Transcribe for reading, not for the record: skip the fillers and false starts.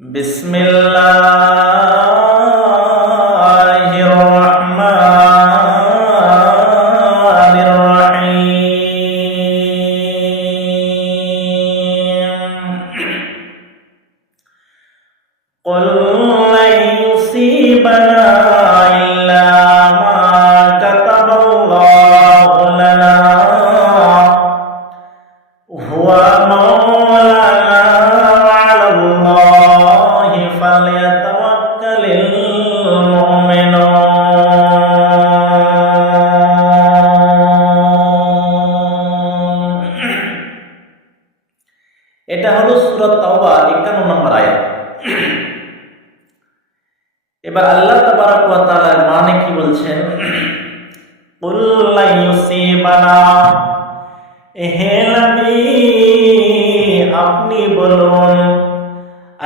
বিসমিল্লাহির রহমানির রহিম। কুল লা ইউসিবানা ইল্লা মা কাতাবাল্লাহু লানা হুয়া মাওলানা ওয়া আলাল্লাহি ফালইয়াতাওয়াক্কালিল মুমিনুন। এটা হলো সূরা তাওবা 51 নম্বর আয়াত। এবার আল্লাহ তাবারক ওয়া তাআলা মানে কি বলছেন? কুল লা ইউসিবানা, হে নবী আপনি বলুন